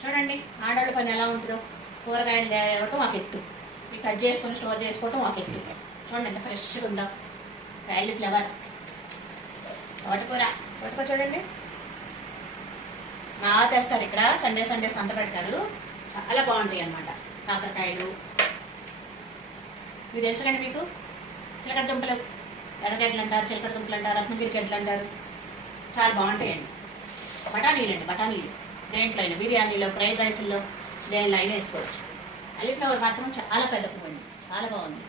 చూడండి ఆడవాళ్ళ పని ఎలా ఉంటుందో. కూరగాయలు తేవటం మాకు ఎత్తు. ఇవి కట్ చేసుకొని స్టోర్ చేసుకోవటం మాకు ఎత్తు. చూడండి ఎంత ఫ్రెష్గా ఉందో. ఫ్లవర్. తోటకూర. తోటకూర చూడండి. బాగా తెస్తారు ఇక్కడ. సండే సండే సంత పెడతారు. చాలా బాగుంటాయి అన్నమాట. కాకరకాయలు. మీకు తెలుసుకండి మీకు? చిలకడ దుంపలు. ఎర్రగడ్డలు అంటారు చిలకడ దుంపలు అంటారు రత్నగిరి గడ్డలు అంటారు చాలా బాగుంటాయండి. బఠానీలు అండి బఠానీలు. దేంట్లో అయినా బిర్యానీలో ఫ్రైడ్ రైస్లో దేనిలో అయినా వేసుకోవచ్చు. కాలీఫ్లవర్ మాత్రం చాలా పెద్ద పువ్వు అండి చాలా బాగుంది.